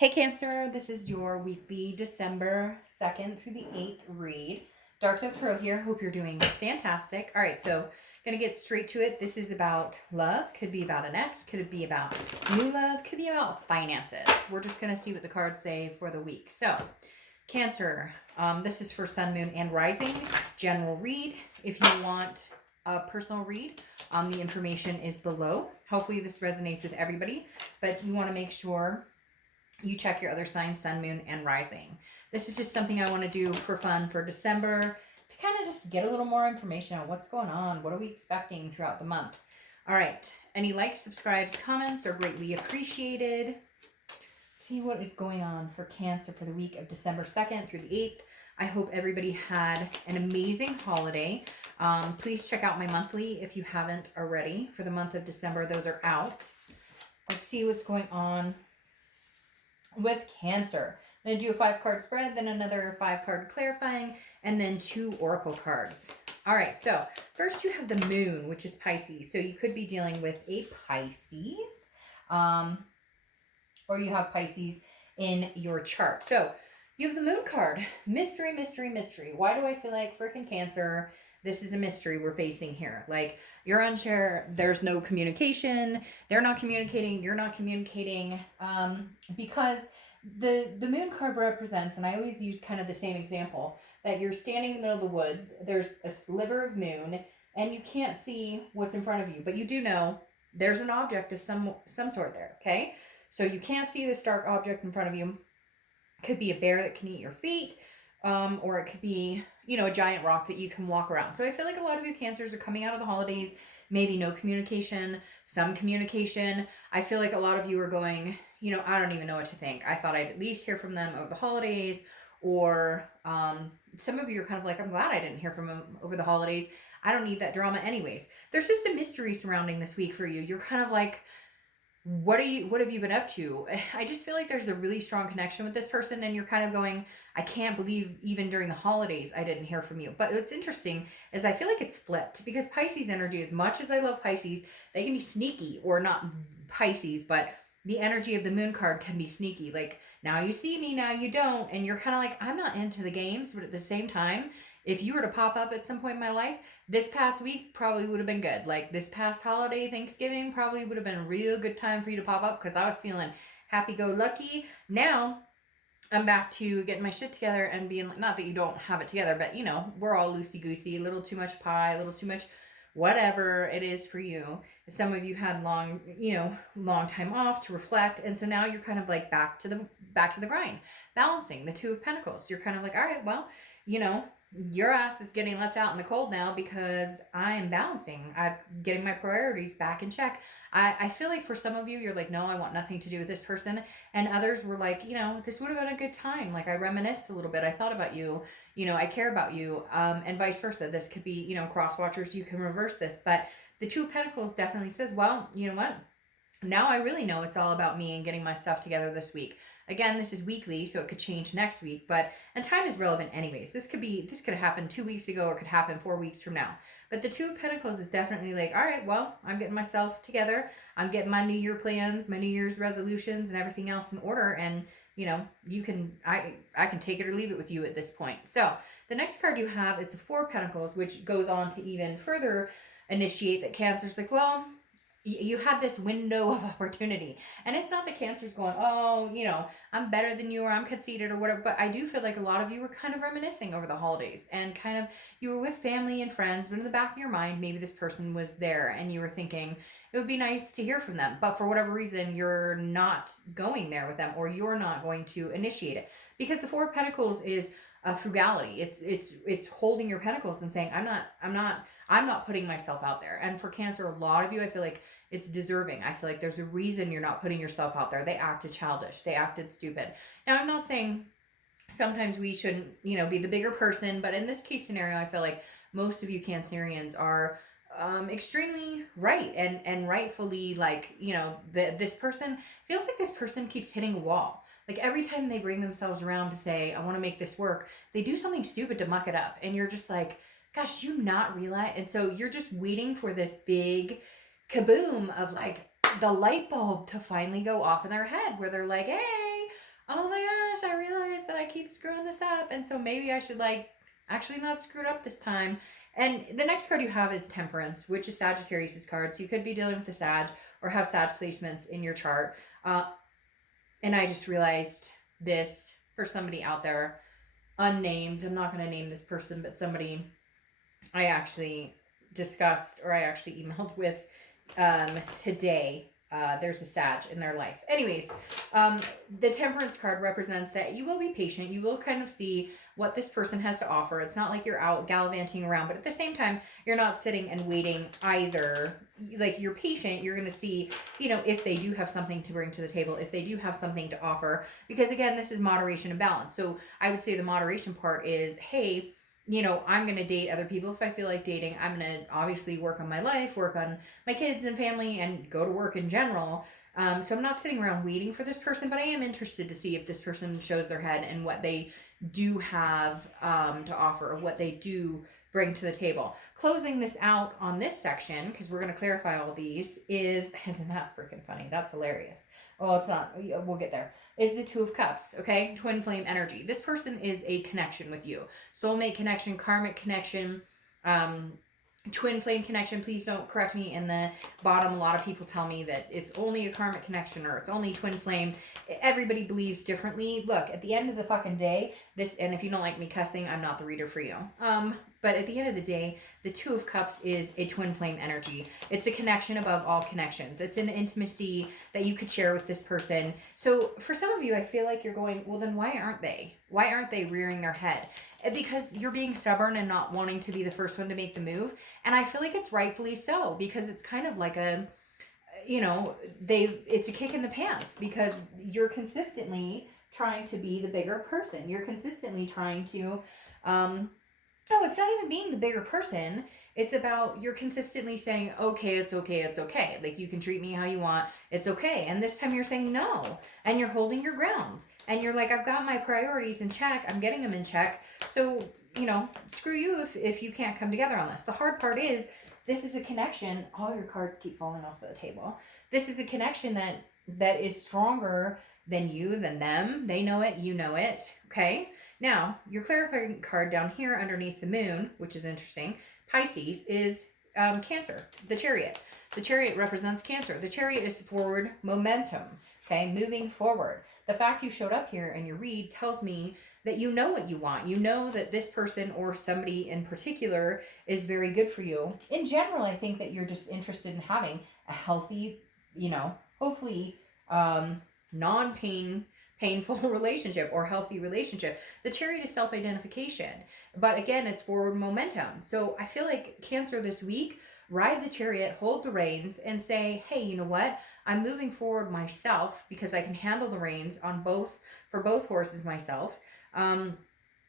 Hey Cancer, this is your weekly December 2nd through the 8th read. Dark Dove Tarot here. Hope you're doing fantastic. All right, so gonna get straight to it. This is about love. Could be about an ex. Could it be about new love? Could be about finances. We're just gonna see what the cards say for the week. So Cancer, this is for Sun, Moon, and Rising. General read. If you want a personal read, the information is below. Hopefully this resonates with everybody, but you want to make sure you check your other signs, Sun, Moon, and Rising. This is just something I want to do for fun for December to kind of just get a little more information on what's going on. What are we expecting throughout the month? All right. Any likes, subscribes, comments are greatly appreciated. Let's see what is going on for Cancer for the week of December 2nd through the 8th. I hope everybody had an amazing holiday. Please check out my monthly if you haven't already. For the month of December, those are out. Let's see what's going on with Cancer. I'm going to do a 5-card spread, then another 5-card clarifying, and then 2 oracle cards. All right, so first you have the moon, which is Pisces. So you could be dealing with a Pisces, or you have Pisces in your chart. So you have the moon card. Mystery, mystery, mystery. Why do I feel like freaking Cancer, this is a mystery we're facing here? Like, you're unsure, there's no communication, they're not communicating, you're not communicating, because the moon card represents, and I always use kind of the same example, that you're standing in the middle of the woods, there's a sliver of moon, and you can't see what's in front of you, but you do know there's an object of some sort there, okay? So you can't see this dark object in front of you. Could be a bear that can eat your feet, or it could be, a giant rock that you can walk around. So I feel like a lot of you Cancers are coming out of the holidays, maybe no communication, some communication. I feel like a lot of you are going, I don't even know what to think. I thought I'd at least hear from them over the holidays, or some of you are kind of like, I'm glad I didn't hear from them over the holidays. I don't need that drama anyways. There's just a mystery surrounding this week for you. You're kind of like, what have you been up to? I just feel like there's a really strong connection with this person, and you're kind of going, I can't believe even during the holidays I didn't hear from you. But what's interesting is I feel like it's flipped, because Pisces energy, as much as I love Pisces, they can be sneaky, or not Pisces, but the energy of the moon card can be sneaky. Like, now you see me, now you don't, and you're kind of like, I'm not into the games, but at the same time, if you were to pop up at some point in my life, this past week probably would have been good. Like, this past holiday, Thanksgiving, probably would have been a real good time for you to pop up, because I was feeling happy-go-lucky. Now, I'm back to getting my shit together and being like, not that you don't have it together, but, we're all loosey-goosey, a little too much pie, a little too much whatever it is for you. Some of you had long time off to reflect, and so now you're kind of like back to the grind, balancing the 2 of Pentacles. You're kind of like, all right, well, your ass is getting left out in the cold now, because I'm balancing. I'm getting my priorities back in check. I feel like for some of you, you're like, no, I want nothing to do with this person. And others were like, this would have been a good time. Like, I reminisced a little bit. I thought about you. I care about you. And vice versa. This could be, cross watchers. You can reverse this. But the 2 of Pentacles definitely says, well, you know what? Now I really know it's all about me and getting my stuff together this week. Again, this is weekly, so it could change next week, and time is relevant anyways. This could have happened 2 weeks ago, or could happen 4 weeks from now. But the 2 of Pentacles is definitely like, all right, well, I'm getting myself together. I'm getting my New Year plans, my New Year's resolutions, and everything else in order. And I can take it or leave it with you at this point. So the next card you have is the 4 of Pentacles, which goes on to even further initiate that Cancer's like, well, you had this window of opportunity, and it's not that Cancer's going, oh, I'm better than you, or I'm conceited, or whatever, but I do feel like a lot of you were kind of reminiscing over the holidays, and kind of, you were with family and friends, but in the back of your mind, maybe this person was there, and you were thinking it would be nice to hear from them, but for whatever reason, you're not going there with them, or you're not going to initiate it, because the 4 of Pentacles is frugality. It's holding your pentacles and saying, I'm not putting myself out there. And for Cancer, a lot of you, I feel like it's deserving. I feel like there's a reason you're not putting yourself out there. They acted childish. They acted stupid. Now, I'm not saying sometimes we shouldn't, be the bigger person, but in this case scenario, I feel like most of you Cancerians are extremely right, and rightfully, like, this person feels like this person keeps hitting a wall. Like, every time they bring themselves around to say, I want to make this work, they do something stupid to muck it up. And you're just like, gosh, do you not realize? And so you're just waiting for this big kaboom of, like, the light bulb to finally go off in their head, where they're like, hey, oh my gosh, I realized that I keep screwing this up. And so maybe I should like actually not screw it up this time. And the next card you have is Temperance, which is Sagittarius' card. So you could be dealing with a Sag or have Sag placements in your chart. And I just realized this for somebody out there, unnamed. I'm not going to name this person, but somebody I actually discussed or I actually emailed with today. There's a Sag in their life. Anyways, the Temperance card represents that you will be patient. You will kind of see what this person has to offer. It's not like you're out gallivanting around, but at the same time, you're not sitting and waiting either. Like, you're patient. You're going to see, if they do have something to bring to the table, if they do have something to offer. Because again, this is moderation and balance. So I would say the moderation part is, hey, I'm going to date other people if I feel like dating. I'm going to obviously work on my life, work on my kids and family, and go to work in general. So I'm not sitting around waiting for this person, but I am interested to see if this person shows their head and what they do have to offer, or what they do bring to the table. Closing this out on this section, because we're going to clarify all these, isn't that freaking funny? That's hilarious. Well, it's not. We'll get there. Is the Two of Cups, okay? Twin flame energy. This person is a connection with you. Soulmate connection, karmic connection, twin flame connection. Please don't correct me in the bottom. A lot of people tell me that it's only a karmic connection or it's only twin flame. Everybody believes differently. Look, at the end of the fucking day, and if you don't like me cussing, I'm not the reader for you. But at the end of the day, the Two of Cups is a twin flame energy. It's a connection above all connections. It's an intimacy that you could share with this person. So for some of you, I feel like you're going, well, then why aren't they? Why aren't they rearing their head? Because you're being stubborn and not wanting to be the first one to make the move. And I feel like it's rightfully so, because it's kind of like it's a kick in the pants, because you're consistently trying to be the bigger person. You're consistently trying to, no, it's not even being the bigger person. It's about you're consistently saying, okay, it's okay, it's okay. Like, you can treat me how you want. It's okay. And this time you're saying no. And you're holding your ground. And you're like, I've got my priorities in check. I'm getting them in check. So, screw you if you can't come together on this. The hard part is, this is a connection. All your cards keep falling off the table. This is a connection that is stronger than you, than them. They know it. You know it. Okay? Now, your clarifying card down here underneath the moon, which is interesting, Pisces, is Cancer, the Chariot. The Chariot represents Cancer. The Chariot is forward momentum, okay, moving forward. The fact you showed up here and your read tells me that you know what you want. You know that this person or somebody in particular is very good for you. In general, I think that you're just interested in having a healthy, hopefully painful relationship or healthy relationship. The Chariot is self-identification, but again, it's forward momentum. So I feel like Cancer this week, ride the Chariot, hold the reins, and say, hey, you know what? I'm moving forward myself because I can handle the reins for both horses myself.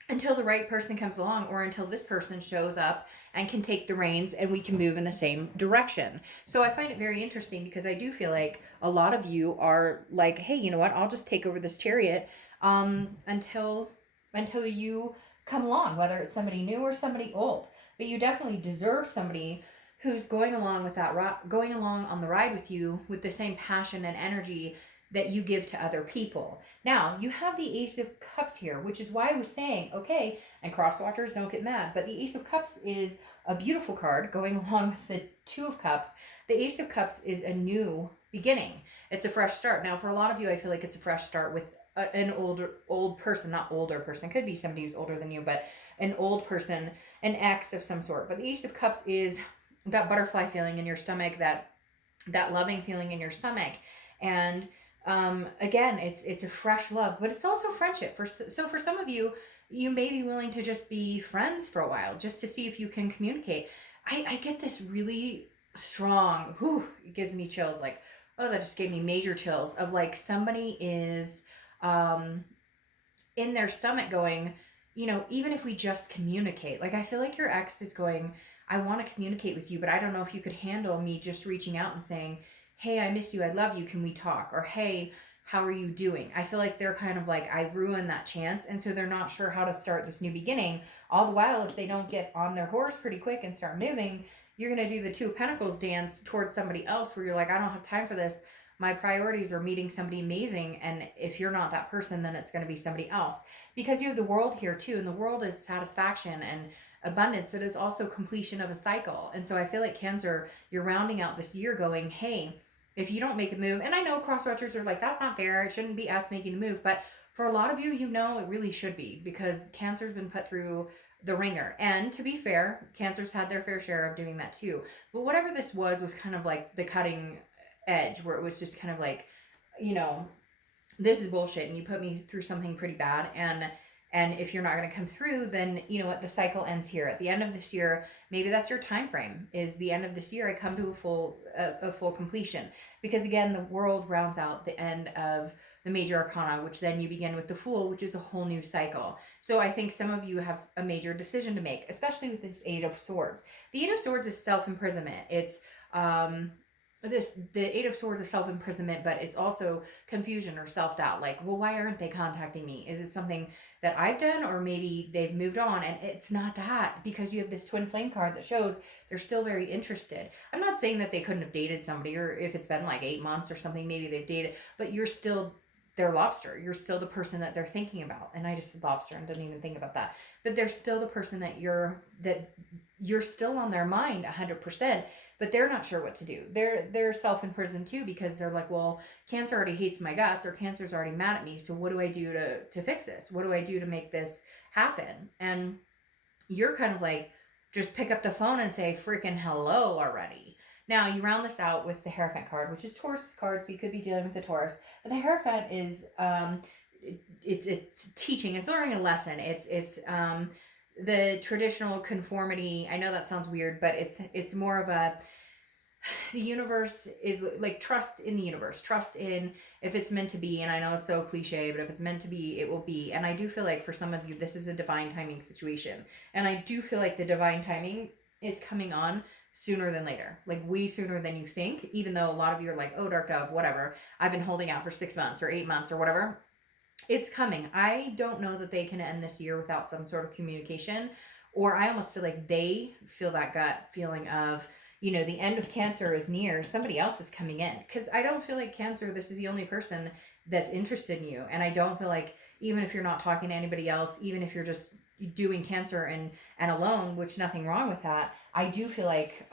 Until the right person comes along, or until this person shows up and can take the reins and we can move in the same direction. So I find it very interesting, because I do feel like a lot of you are like, hey, you know what? I'll just take over this Chariot until you come along, whether it's somebody new or somebody old. But you definitely deserve somebody who's going along on the ride with you with the same passion and energy that you give to other people. Now, you have the Ace of Cups here, which is why I was saying, okay, and cross-watchers, don't get mad, but the Ace of Cups is a beautiful card going along with the Two of Cups. The Ace of Cups is a new beginning. It's a fresh start. Now, for a lot of you, I feel like it's a fresh start with an old person, not older person, could be somebody who's older than you, but an old person, an ex of some sort. But the Ace of Cups is that butterfly feeling in your stomach, that loving feeling in your stomach. And again, it's a fresh love, but it's also friendship. So for some of you, you may be willing to just be friends for a while, just to see if you can communicate. I get this really strong, it gives me chills, like, oh, that just gave me major chills, of like somebody is in their stomach going, even if we just communicate. Like, I feel like your ex is going, I want to communicate with you, but I don't know if you could handle me just reaching out and saying, hey, I miss you, I love you, can we talk? Or, hey, how are you doing? I feel like they're kind of like, I've ruined that chance, and so they're not sure how to start this new beginning. All the while, if they don't get on their horse pretty quick and start moving, you're going to do the Two of Pentacles dance towards somebody else, where you're like, I don't have time for this. my priorities are meeting somebody amazing. And if you're not that person, then it's going to be somebody else, because you have the world here too. And the world is satisfaction and abundance, but it's also completion of a cycle. And so I feel like Cancer, you're rounding out this year going, hey, if you don't make a move, and I know cross watchers are like, that's not fair, it shouldn't be us making the move, but for a lot of you, you know it really should be, because Cancer's been put through the ringer. And to be fair, Cancer's had their fair share of doing that too. But whatever this was kind of like the cutting edge, where it was just kind of like, you know, this is bullshit and you put me through something pretty bad, and if you're not going to come through, then you know what, the cycle ends here at the end of this year. Maybe that's your time frame, is the end of this year I come to a full completion, because again, the world rounds out the end of the major arcana, which then you begin with the Fool, which is a whole new cycle. So I think some of you have a major decision to make, especially with this Eight of Swords. The Eight of Swords is self-imprisonment. It's the Eight of Swords is self-imprisonment, but it's also confusion or self-doubt. Like, well, why aren't they contacting me? Is it something that I've done, or maybe they've moved on? And it's not that, because you have this twin flame card that shows they're still very interested. I'm not saying that they couldn't have dated somebody, or if it's been like 8 months or something, maybe they've dated, but you're still their lobster. You're still the person that they're thinking about. And I just said lobster and didn't even think about that. But they're still the person that you're still on their mind 100%, but they're not sure what to do. They're self-imprisoned too, because they're like, well, Cancer already hates my guts, or Cancer's already mad at me. So what do I do to fix this? What do I do to make this happen? And you're kind of like, just pick up the phone and say freaking hello already. Now, you round this out with the Hierophant card, which is Taurus card, so you could be dealing with the Taurus. But the Hierophant is, it's teaching, it's learning a lesson. It's the traditional conformity. I know that sounds weird, but it's more of a, the universe is like, trust in the universe, trust in, if it's meant to be. And I know it's so cliche, but if it's meant to be, it will be. And I do feel like for some of you, this is a divine timing situation. And I do feel like the divine timing is coming on sooner than later, like way sooner than you think, even though a lot of you are like, oh, Dark Dove, whatever, I've been holding out for 6 months or 8 months or whatever. It's coming. I don't know that they can end this year without some sort of communication, or I almost feel like they feel that gut feeling of, you know, the end of Cancer is near, somebody else is coming in. Because I don't feel like Cancer, this is the only person that's interested in you. And I don't feel like, even if you're not talking to anybody else, even if you're just doing Cancer and alone, which nothing wrong with that, I do feel like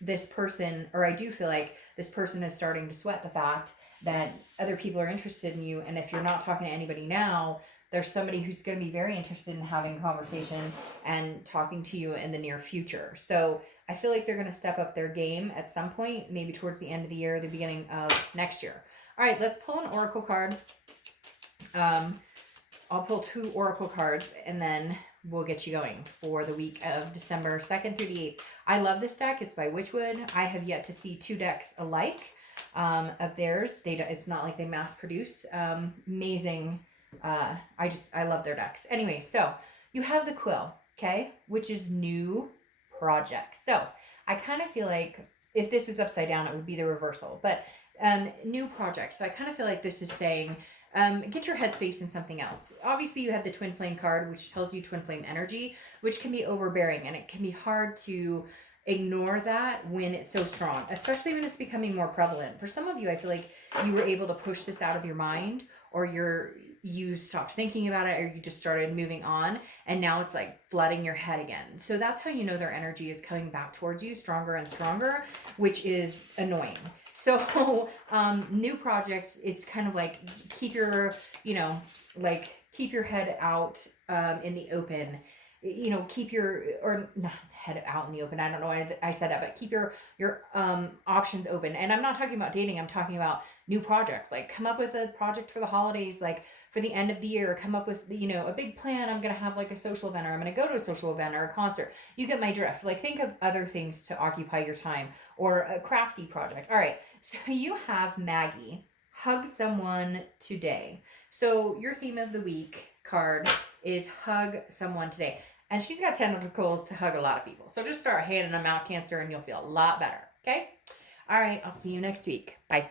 this person is starting to sweat the fact that other people are interested in you. And if you're not talking to anybody now, there's somebody who's going to be very interested in having a conversation and talking to you in the near future. So I feel like they're going to step up their game at some point, maybe towards the end of the year, the beginning of next year. All right, let's pull an oracle card. I'll pull 2 oracle cards, and then we'll get you going for the week of December 2nd through the 8th. I love this deck. It's by Witchwood. I have yet to see 2 decks alike of theirs. It's not like they mass produce. Amazing. I love their decks. Anyway, so you have the Quill, okay, which is new project. So I kind of feel like if this was upside down, it would be the reversal, but new project. So I kind of feel like this is saying, get your headspace in something else. Obviously, you had the Twin Flame card, which tells you Twin Flame energy, which can be overbearing, and it can be hard to ignore that when it's so strong, especially when it's becoming more prevalent. For some of you, I feel like you were able to push this out of your mind, or you stopped thinking about it, or you just started moving on, and now it's like flooding your head again. So that's how you know their energy is coming back towards you stronger and stronger, which is annoying. So new projects, it's kind of like keep your head out in the open. Keep your, or not head out in the open. I don't know why I said that, but keep your options open. And I'm not talking about dating. I'm talking about new projects. Like, come up with a project for the holidays, like for the end of the year. Come up with, a big plan. I'm going to have like a social event, or I'm going to go to a social event or a concert. You get my drift. Like, think of other things to occupy your time, or a crafty project. All right. So you have Maggie, hug someone today. So your theme of the week card is hug someone today. And she's got tentacles to hug a lot of people. So just start handing them out, Cancer, and you'll feel a lot better. Okay? All right. I'll see you next week. Bye.